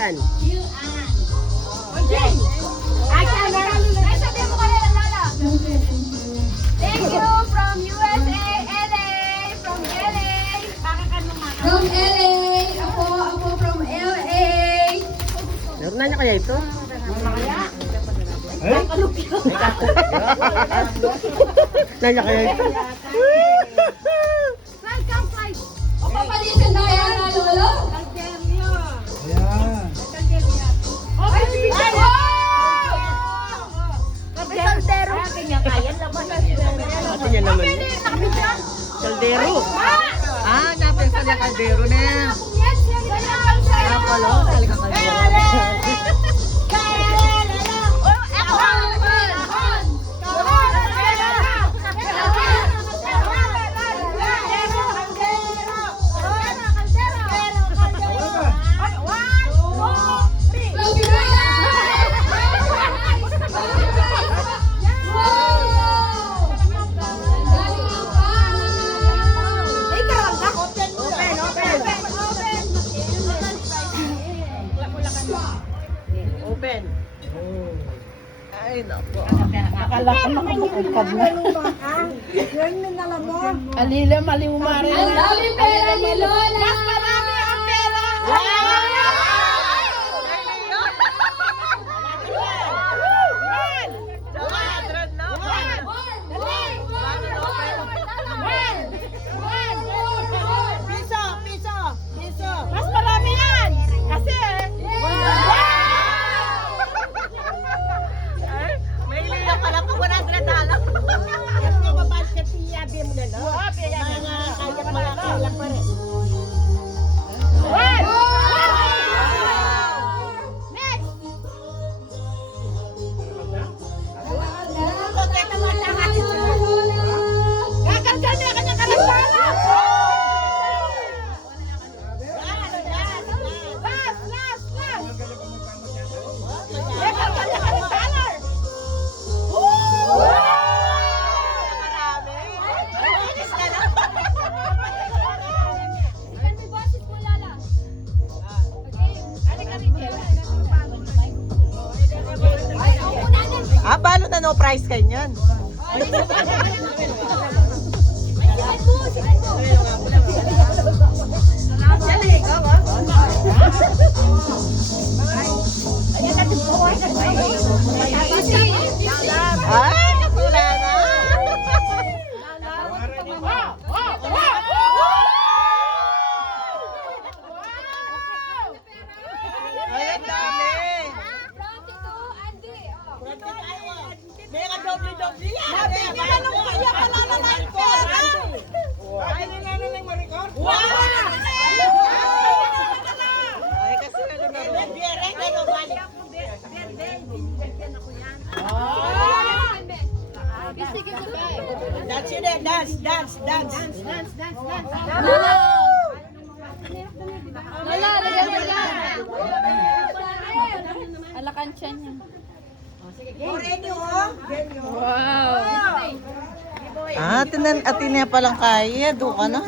Ann. Thank you from USA, LA, from LA. From LA, ako from LA. Meron na niya kaya ito? Nanya kaya ito? Welcome, guys. O papalitan na kaya na lolo? Ayan. Ay, bigyan mo! Kaldero. Ate niya naman niya. Kaldero. Ah, napensa niya kaldero na yan. Kaya pala, talaga kaldero. Open. Ay, naku. Akala ko nakabukod na. Alila, maliwmari. Ang dami pera ni Lola! Mas marami ang pera! Mas marami yan! Kasi, May iliyak pala po, $100. yan nga babad sa piyabi mo na, no? Mga kaya lang pa rin. Gagargal na kanya kalagpala! Last! Gagargal na kalagpala! Ah, balo na no price kayo niyan. Ay, nakula na. Ay, ang dami. May ka-doble-doble yan! Nabili ka nung kaya pala na lang pera! Ay, nangyari ng marikor? Wow! Ay, kasi ano na rin. Biyereng, ano balik? Dance yun eh, dance! Lola, lagyan mo lang. Alakan siya niya. Ready, oh! Ah, atin na palang kaya. Doon ka na.